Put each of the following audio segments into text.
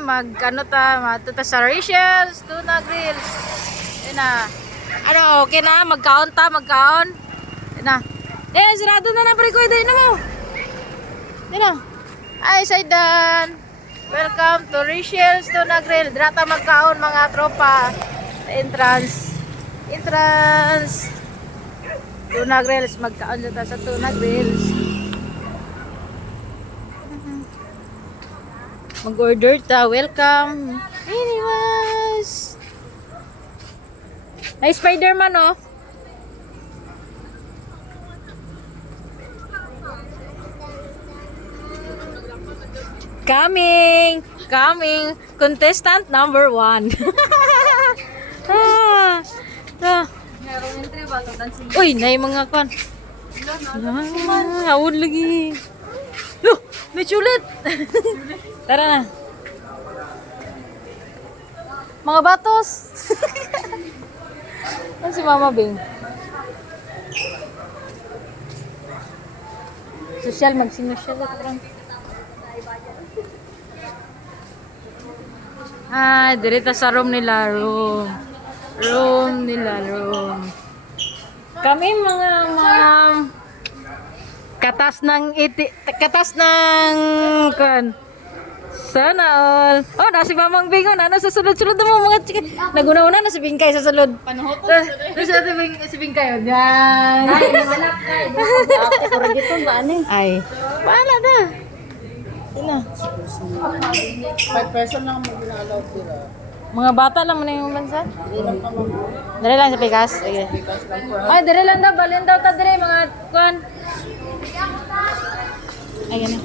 matuta sa Rachel's Tuna Grills. Yan na. Ano, okay na? Magkaon. Yan na. Sarado na pre ko. Yan na mo. Yan na. Ay, Saidan. Welcome to Rachel's Tuna Grill. Drata magkaon mga tropa. Entrance. Tuna Grills. Magkaon dito sa Tuna Grills. Mag-order ta. Welcome. Anyways. Ay, Spider-Man, oh. Coming. Contestant number 1. Uy, na yung mga kan. Hawad lagi. Loh, may sulit. Tara na. Mga batos. Ano si Mama Bing? Social, magsinusyal. Direta sa room nila. Room. Kami mga katas ng kan. Sana all. Oh, na si Mamang Bingon. Ano sa sulod-sulod mo mga chika. Naguna-una na si Bingkay sa sulod. Panuhotos. Si Bingkay. Yan. Ay, namanap na. Ako ko rin dito ba ani? Ay. Wala na. Ina. 5 person lang mag-allow sila. Mga bata lang man yung bansa. Dali lang sa Pikas. Sige. Ay, dali lang daw. Balian daw ta dali mga kuan. Ayan na.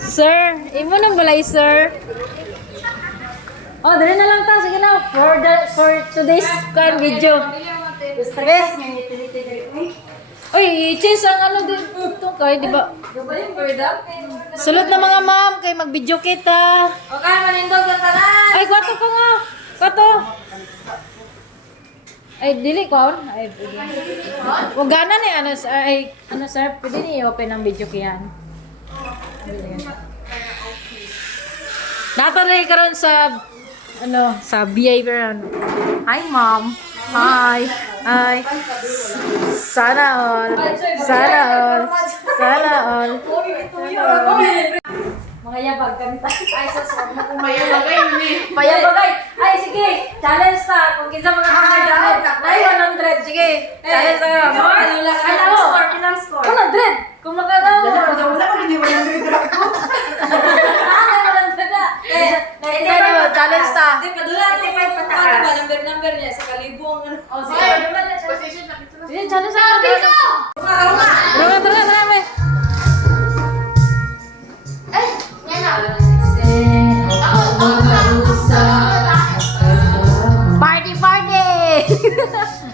Sir, imo nang balay, sir. Oh, dali na lang ta. Sige na. For today's kuan video. Bes. Uy, i-change ang ano dito kay, di ba? Sulod na mga ma'am, kay mag-video kita. Okay, manindog ang tanan. Ay, kwato ka nga. Kwato. Ay, dili ko. Ay, pwede. Huwag gana ni, ano sir, pwede ni i-open ang video kiyan. Natuloy ka ron sa, sa VIP ron. Hi, ma'am. Hi. Sana all. Mga yabag kanta. Ay, sasama ko mayabagay ni. Payabagay. Ay, sige. Challenge ta. Kung kinsa mga kakajahan. Nay, 100. Sige. Challenge ta. Ilang score? 100. Kung makadaw. Wala ko hindi 100 ko. Challenge ta. Di pa dula ito pa patakas. Number niya sa kalibong. Oh, sige. Sige, challenge ta. Tara, may. Party!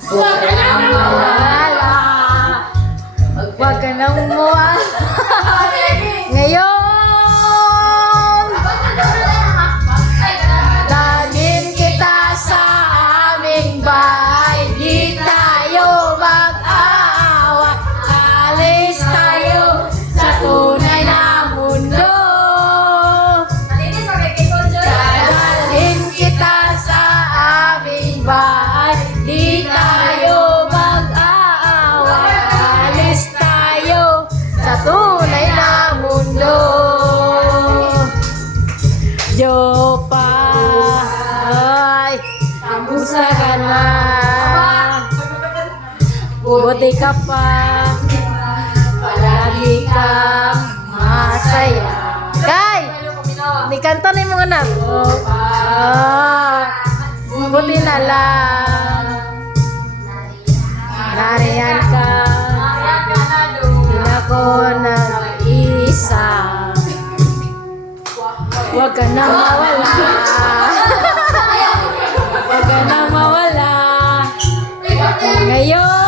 Huwag ka nang mawala. Huwag ka nang mawala. Ngayon, dalhin kita sa aming bahay. Di tayo mag-aawa. Alis tayo sa tunay na mundo. Dalhin kita sa aming bahay. Di tayo mag-aawa. Alis tayo sa tunay na mundo. Jopa, ay, kamusta ka na? Buti ka pa, palagi kang masaya. Kay, ni kanta na yung mga anak. Buti na lang. Nariyan ka. Hindi ako nag-isa. Huwag ka na mawala. Huwag ka na mawala. Ngayon,